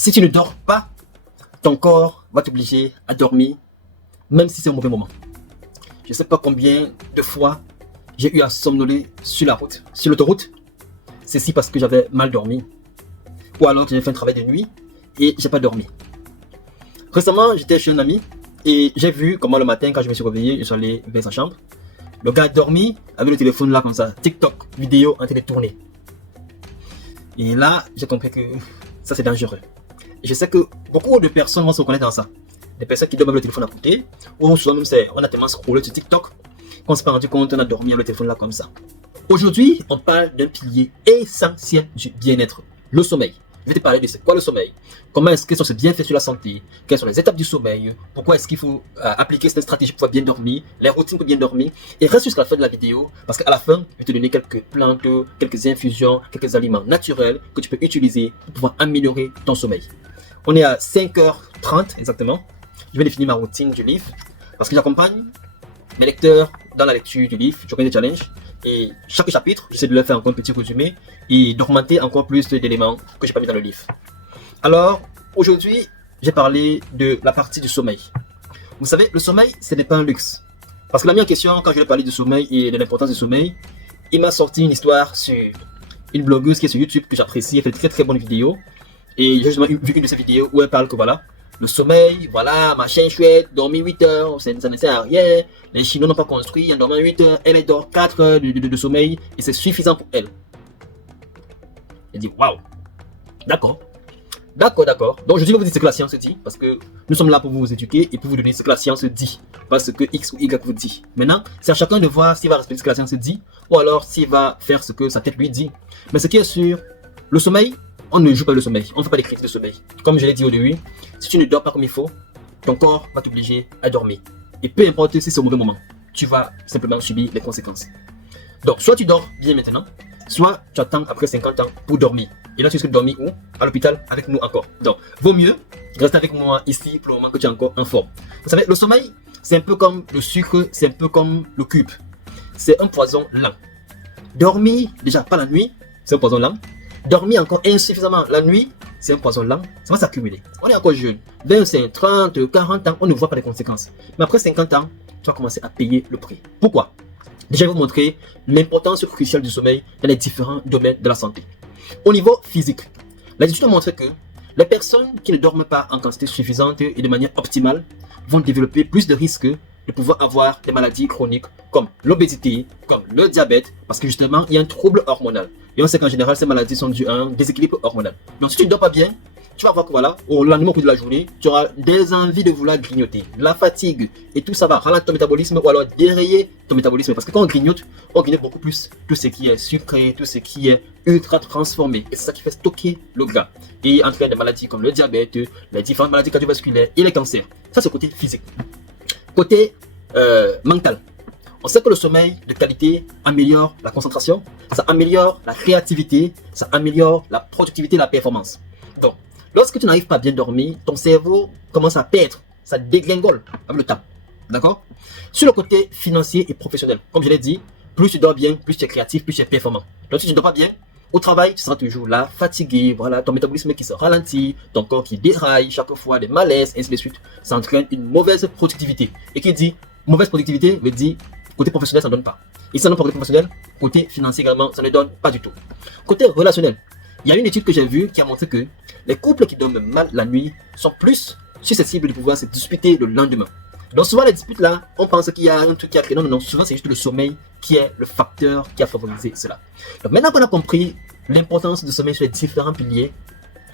Si tu ne dors pas, ton corps va t'obliger à dormir, même si c'est un mauvais moment. Je ne sais pas combien de fois j'ai eu à somnoler sur la route, sur l'autoroute. Ceci parce que j'avais mal dormi. Ou alors que j'ai fait un travail de nuit et j'ai pas dormi. Récemment, j'étais chez un ami et j'ai vu comment le matin, quand je me suis réveillé, je suis allé vers sa chambre. Le gars a dormi avec le téléphone là comme ça, TikTok, vidéo en train de tourner. Et là, j'ai compris que ça c'est dangereux. Et je sais que beaucoup de personnes vont se reconnaître dans ça. Des personnes qui dorment avec le téléphone à côté, ou souvent même on a tellement scrollé sur TikTok qu'on s'est pas rendu compte qu'on a dormi avec le téléphone là comme ça. Aujourd'hui, on parle d'un pilier essentiel du bien-être, le sommeil. Je vais te parler de c'est quoi le sommeil, quels sont ses bienfaits sur la santé, quelles sont les étapes du sommeil, pourquoi est-ce qu'il faut appliquer cette stratégie pour bien dormir, les routines pour bien dormir. Et reste jusqu'à la fin de la vidéo, parce qu'à la fin, je vais te donner quelques plantes, quelques infusions, quelques aliments naturels que tu peux utiliser pour pouvoir améliorer ton sommeil. On est à 5h30 exactement. Je vais définir ma routine du livre, parce que j'accompagne mes lecteurs dans la lecture du livre. Je connais des challenges. Et chaque chapitre, j'essaie de leur faire encore un petit résumé et d'augmenter encore plus d'éléments que j'ai pas mis dans le livre. Alors, aujourd'hui, j'ai parlé de la partie du sommeil. Vous savez, le sommeil, ce n'est pas un luxe. Parce que la mienne question, quand je lui ai parlé du sommeil et de l'importance du sommeil, il m'a sorti une histoire sur une blogueuse qui est sur YouTube que j'apprécie, elle fait de très très bonnes vidéos. Et j'ai justement vu une de ses vidéos où elle parle que voilà, le sommeil, voilà, machin chouette, dormir 8 heures, ça ne sert à rien. Les Chinois n'ont pas construit en dormant 8 heures, elle dort 4 heures de sommeil et c'est suffisant pour elle. Elle dit waouh, d'accord. Donc je vais vous dire ce que la science dit, parce que nous sommes là pour vous éduquer et pour vous donner ce que la science dit, pas ce que X ou Y vous dit. Maintenant, c'est à chacun de voir s'il va respecter ce que la science dit ou alors s'il va faire ce que sa tête lui dit. Mais ce qui est sûr, le sommeil, on ne joue pas le sommeil, on ne fait pas des critiques de sommeil. Comme je l'ai dit au début, si tu ne dors pas comme il faut, ton corps va t'obliger à dormir. Et peu importe si c'est au mauvais moment, tu vas simplement subir les conséquences. Donc, soit tu dors bien maintenant, soit tu attends après 50 ans pour dormir. Et là, tu risques de dormir où? À l'hôpital avec nous encore. Donc, vaut mieux rester avec moi ici pour le moment que tu es encore en forme. Vous savez, le sommeil, c'est un peu comme le sucre, c'est un peu comme le cube. C'est un poison lent. Dormir, déjà pas la nuit, c'est un poison lent. Dormir encore insuffisamment la nuit, c'est un poison lent, ça va s'accumuler. On est encore jeune, 25, 30, 40 ans, on ne voit pas les conséquences. Mais après 50 ans, tu vas commencer à payer le prix. Pourquoi? Déjà, je vais vous montrer l'importance cruciale du sommeil dans les différents domaines de la santé. Au niveau physique, l'étude a montré que les personnes qui ne dorment pas en quantité suffisante et de manière optimale vont développer plus de risques de pouvoir avoir des maladies chroniques comme l'obésité, comme le diabète, parce que justement, il y a un trouble hormonal. Et on sait qu'en général, ces maladies sont dues à un déséquilibre hormonal. Donc, si tu ne dors pas bien, tu vas voir que voilà, au lendemain de la journée, tu auras des envies de vouloir grignoter, la fatigue, et tout ça va ralentir ton métabolisme ou alors dérayer ton métabolisme. Parce que quand on grignote beaucoup plus tout ce qui est sucré, tout ce qui est ultra transformé. Et c'est ça qui fait stocker le gras. Et entraîne des maladies comme le diabète, les différentes maladies cardiovasculaires et les cancers. Ça, c'est côté physique. Côté mental. On sait que le sommeil de qualité améliore la concentration, ça améliore la créativité, ça améliore la productivité et la performance. Donc, lorsque tu n'arrives pas à bien dormir, ton cerveau commence à perdre, ça dégringole avec le temps. D'accord? Sur le côté financier et professionnel, comme je l'ai dit, plus tu dors bien, plus tu es créatif, plus tu es performant. Donc, si tu ne dors pas bien, au travail, tu seras toujours là, fatigué, voilà, ton métabolisme qui se ralentit, ton corps qui déraille chaque fois, des malaises, ainsi de suite. Ça entraîne une mauvaise productivité. Et qui dit mauvaise productivité veut dire côté professionnel, ça ne donne pas. Et ça ne donne pas côté professionnel, côté financier également, ça ne donne pas du tout. Côté relationnel, il y a une étude que j'ai vue qui a montré que les couples qui dorment mal la nuit sont plus susceptibles de pouvoir se disputer le lendemain. Donc souvent les disputes là, on pense qu'il y a un truc qui a créé. Non, souvent c'est juste le sommeil qui est le facteur qui a favorisé cela. Donc maintenant qu'on a compris l'importance du sommeil sur les différents piliers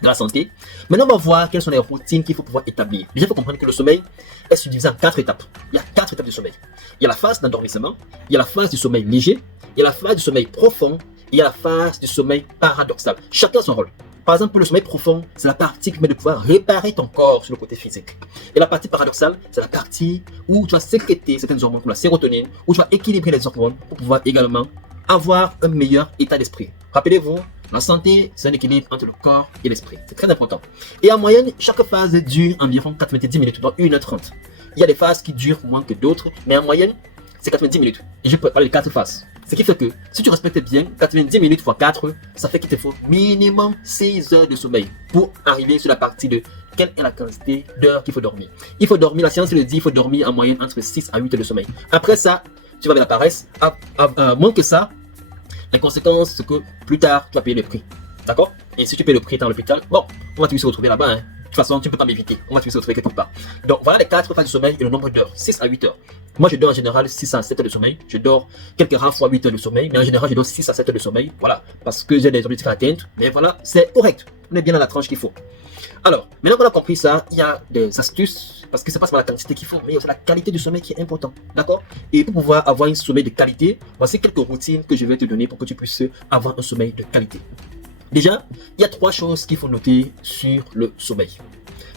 de la santé, maintenant on va voir quelles sont les routines qu'il faut pouvoir établir. Déjà il faut comprendre que le sommeil est subdivisé en 4 étapes. Il y a 4 étapes du sommeil. Il y a la phase d'endormissement, il y a la phase du sommeil léger, il y a la phase du sommeil profond, il y a la phase du sommeil paradoxal. Chacun a son rôle. Par exemple, le sommeil profond, c'est la partie qui permet de pouvoir réparer ton corps sur le côté physique. Et la partie paradoxale, c'est la partie où tu vas sécréter certaines hormones comme la sérotonine, où tu vas équilibrer les hormones pour pouvoir également avoir un meilleur état d'esprit. Rappelez-vous, la santé, c'est un équilibre entre le corps et l'esprit. C'est très important. Et en moyenne, chaque phase dure environ 90 minutes, donc 1h30. Il y a des phases qui durent moins que d'autres, mais en moyenne, c'est 90 minutes. Et je peux parler de 4 phases. Ce qui fait que si tu respectes bien 90 minutes x 4, ça fait qu'il te faut minimum 6 heures de sommeil pour arriver sur la partie de quelle est la quantité d'heures qu'il faut dormir. Il faut dormir, la science le dit, il faut dormir en moyenne entre 6 à 8 heures de sommeil. Après ça, tu vas vers la paresse. Moins que ça, la conséquence, c'est que plus tard, tu vas payer le prix. D'accord? Et si tu payes le prix dans l'hôpital, bon, on va tous se retrouver là-bas. Hein. De toute façon, tu ne peux pas m'éviter. On va tous se retrouver quelque part. Donc, voilà les 4 phases de sommeil et le nombre d'heures. 6 à 8 heures. Moi, je dors en général 6 à 7 heures de sommeil. Je dors quelques rares fois 8 heures de sommeil. Mais en général, je dors 6 à 7 heures de sommeil. Voilà. Parce que j'ai des objectifs à atteindre. Mais voilà, c'est correct. On est bien dans la tranche qu'il faut. Alors, maintenant qu'on a compris ça, il y a des astuces. Parce que c'est pas seulement la quantité qu'il faut, mais il y a aussi la qualité du sommeil qui est important. D'accord? Et pour pouvoir avoir un sommeil de qualité, voici quelques routines que je vais te donner pour que tu puisses avoir un sommeil de qualité. Déjà, il y a 3 choses qu'il faut noter sur le sommeil.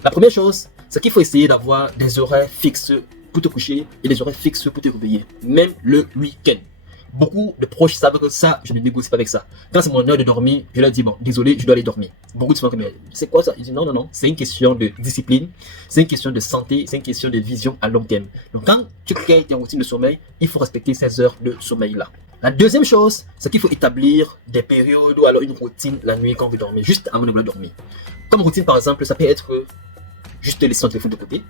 La première chose, c'est qu'il faut essayer d'avoir des horaires fixes pour te coucher et des horaires fixes pour te réveiller, même le week-end. Beaucoup de proches savent que ça, je ne négocie pas avec ça. Quand c'est mon heure de dormir, je leur dis, bon, désolé, je dois aller dormir. Beaucoup de gens disent, mais c'est quoi ça? Ils disent, non, non, non, c'est une question de discipline, c'est une question de santé, c'est une question de vision à long terme. Donc, quand tu crées tes routines de sommeil, il faut respecter ces heures de sommeil-là. La deuxième chose, c'est qu'il faut établir des périodes ou alors une routine la nuit quand on veut dormir, juste avant de vouloir dormir. Comme routine, par exemple, ça peut être juste laisser son téléphone de côté,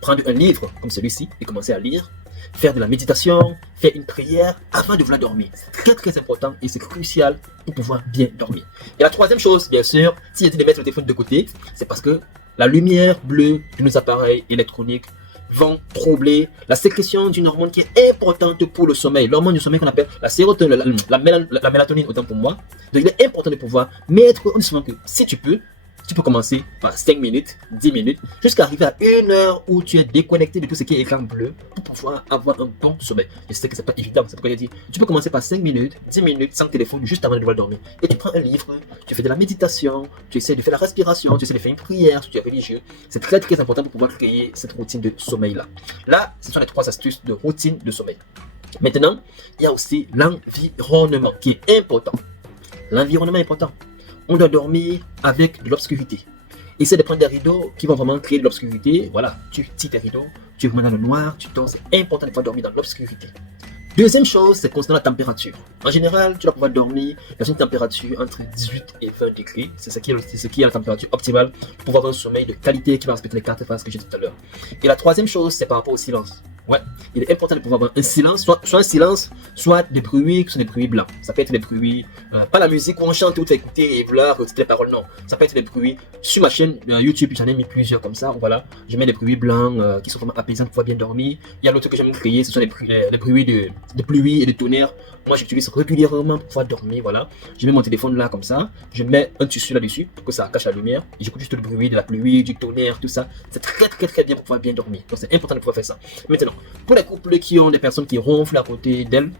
prendre un livre comme celui-ci et commencer à lire, faire de la méditation, faire une prière avant de vouloir dormir. C'est très très important et c'est crucial pour pouvoir bien dormir. Et la troisième chose, bien sûr, s'il y a de mettre le téléphone de côté, c'est parce que la lumière bleue de nos appareils électroniques vont troubler la sécrétion d'une hormone qui est importante pour le sommeil. L'hormone du sommeil qu'on appelle la sérotonine, la mélatonine, autant pour moi. Donc il est important de pouvoir mettre, on dit souvent que si tu peux commencer par 5 minutes, 10 minutes, jusqu'à arriver à 1 heure où tu es déconnecté de tout ce qui est écran bleu pour pouvoir avoir un bon sommeil. Je sais que c'est pas évident, c'est pourquoi je dis, tu peux commencer par 5 minutes, 10 minutes sans téléphone juste avant de devoir dormir. Et tu prends un livre, tu fais de la méditation, tu essaies de faire la respiration, tu essaies de faire une prière si tu es religieux. C'est très très important pour pouvoir créer cette routine de sommeil là. Là, ce sont les 3 astuces de routine de sommeil. Maintenant, il y a aussi l'environnement qui est important. L'environnement est important. On doit dormir avec de l'obscurité. Essaie de prendre des rideaux qui vont vraiment créer de l'obscurité. Voilà, tu tires tes rideaux, tu remets dans le noir, tu dors. C'est important de pouvoir dormir dans l'obscurité. Deuxième chose, c'est concernant la température. En général, tu dois pouvoir dormir dans une température entre 18 et 20 degrés. C'est ce qui est la température optimale pour avoir un sommeil de qualité qui va respecter les 4 phases que j'ai dit tout à l'heure. Et la troisième chose, c'est par rapport au silence. Ouais, il est important de pouvoir avoir un silence, soit un silence, soit des bruits qui sont des bruits blancs. Ça peut être des bruits, pas la musique où on chante ou tu vas écouter et vouloir reciter les paroles, non. Ça peut être des bruits. Sur ma chaîne YouTube, j'en ai mis plusieurs comme ça. Voilà, je mets des bruits blancs qui sont vraiment apaisants pour pouvoir bien dormir. Il y a l'autre que j'aime créer, ce sont les bruits de pluie et de tonnerre. Moi, j'utilise régulièrement pour pouvoir dormir. Voilà, je mets mon téléphone là comme ça, je mets un tissu là-dessus pour que ça cache la lumière. Et j'écoute juste le bruit de la pluie, du tonnerre, tout ça. C'est très très très bien pour pouvoir bien dormir. Donc c'est important de pouvoir faire ça. Maintenant, pour les couples qui ont des personnes qui ronflent à côté d'elles,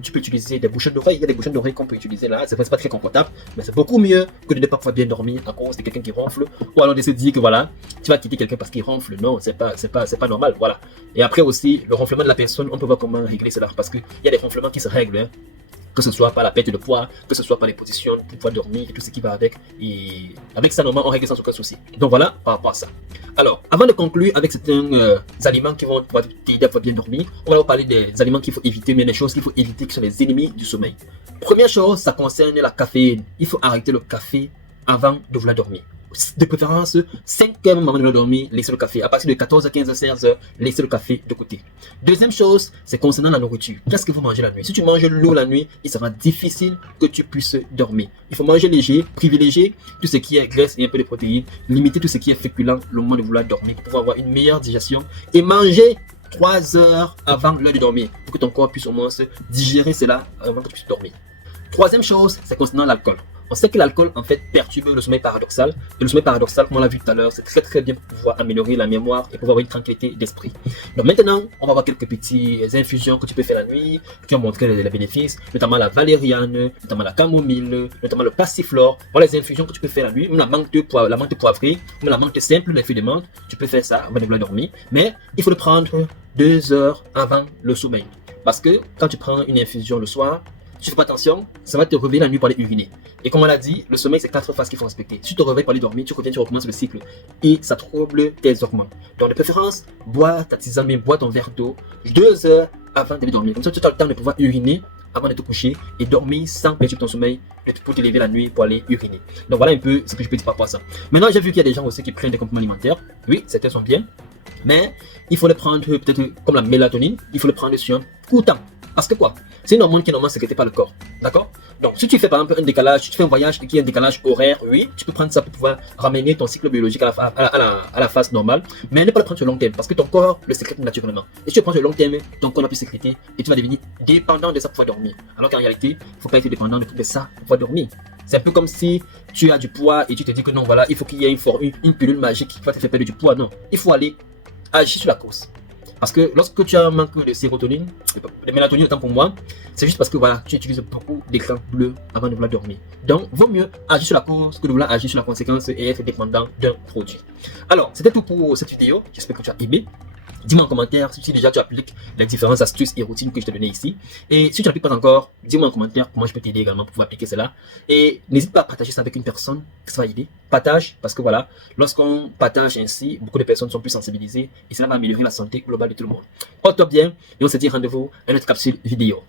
tu peux utiliser des bouchons d'oreilles. Il y a des bouchons d'oreilles qu'on peut utiliser là. C'est pas très confortable, mais c'est beaucoup mieux que de ne pas pouvoir bien dormir à cause de quelqu'un qui ronfle. Ou alors de se dire que voilà, tu vas quitter quelqu'un parce qu'il ronfle. Non, c'est pas normal. Voilà. Et après aussi, le ronflement de la personne, on peut voir comment régler cela. Parce qu'il y a des ronflements qui se règlent. Hein. Que ce soit par la perte de poids, que ce soit par les positions pour pouvoir dormir et tout ce qui va avec. Et avec ça, normalement, on règle sans aucun souci. Donc voilà, par rapport à ça. Alors, avant de conclure avec certains aliments qui vont t'aider à bien dormir, on va vous parler des aliments qu'il faut éviter, mais des choses qu'il faut éviter qui sont les ennemis du sommeil. Première chose, ça concerne la caféine. Il faut arrêter le café avant de vouloir dormir. De préférence, 5 heures avant de dormir, laissez le café. À partir de 14, 15, 16 heures, laissez le café de côté. Deuxième chose, c'est concernant la nourriture. Qu'est-ce que vous mangez la nuit? Si tu manges lourd la nuit, il sera difficile que tu puisses dormir. Il faut manger léger, privilégier tout ce qui est graisse et un peu de protéines, limiter tout ce qui est féculent le moment de vouloir dormir pour pouvoir avoir une meilleure digestion et manger 3 heures avant l'heure de dormir pour que ton corps puisse au moins se digérer cela avant que tu puisses dormir. Troisième chose, c'est concernant l'alcool. On sait que l'alcool, en fait, perturbe le sommeil paradoxal. Et le sommeil paradoxal, comme on l'a vu tout à l'heure, c'est très très bien pour pouvoir améliorer la mémoire et pouvoir avoir une tranquillité d'esprit. Donc maintenant, on va voir quelques petites infusions que tu peux faire la nuit, qui vont montrer les bénéfices, notamment la valériane, notamment la camomille, notamment le passiflore. Voilà les infusions que tu peux faire la nuit. Même la menthe poivrée, même la menthe simple, les feuilles de menthe, tu peux faire ça avant de vouloir dormir. Mais il faut le prendre 2 heures avant le sommeil. Parce que quand tu prends une infusion le soir, tu fais pas attention, ça va te réveiller la nuit pour aller uriner. Et comme on l'a dit, le sommeil, c'est 4 phases qu'il faut respecter. Si tu te réveilles pour aller dormir, tu reviens, tu recommences le cycle. Et ça trouble tes hormones. Donc, de préférence, bois ta tisane, mais bois ton verre d'eau 2 heures avant d'aller dormir. Comme ça, tu as le temps de pouvoir uriner avant de te coucher et dormir sans perturber ton sommeil pour te lever la nuit pour aller uriner. Donc, voilà un peu ce que je peux dire par rapport à ça. Maintenant, j'ai vu qu'il y a des gens aussi qui prennent des compléments alimentaires. Oui, certains sont bien. Mais il faut les prendre peut-être comme la mélatonine, il faut les prendre sur un court temps. Parce que quoi? C'est une hormone qui est normalement sécrétée par le corps. D'accord? Donc, si tu fais par exemple un décalage, si tu fais un voyage qui a un décalage horaire, oui, tu peux prendre ça pour pouvoir ramener ton cycle biologique à la phase normale, mais ne pas le prendre sur le long terme parce que ton corps le sécrète naturellement. Et si tu le prends sur le long terme, ton corps n'a plus sécrété et tu vas devenir dépendant de ça pour pouvoir dormir. Alors qu'en réalité, il ne faut pas être dépendant de ça pour pouvoir dormir. C'est un peu comme si tu as du poids et tu te dis que non, voilà, il faut qu'il y ait une pilule magique qui va te faire perdre du poids. Non, il faut aller agir sur la cause. Parce que lorsque tu as un manque de sérotonine, de mélatonine, autant pour moi, c'est juste parce que voilà, tu utilises beaucoup d'écran bleu avant de vouloir dormir. Donc, vaut mieux agir sur la cause que de vouloir agir sur la conséquence et être dépendant d'un produit. Alors, c'était tout pour cette vidéo. J'espère que tu as aimé. Dis-moi en commentaire si déjà tu appliques les différentes astuces et routines que je t'ai données ici. Et si tu n'appliques pas encore, dis-moi en commentaire comment je peux t'aider également pour pouvoir appliquer cela. Et n'hésite pas à partager ça avec une personne que ça va aider. Partage, parce que voilà, lorsqu'on partage ainsi, beaucoup de personnes sont plus sensibilisées et cela va améliorer la santé globale de tout le monde. Porte-toi bien et on se dit rendez-vous à une autre capsule vidéo.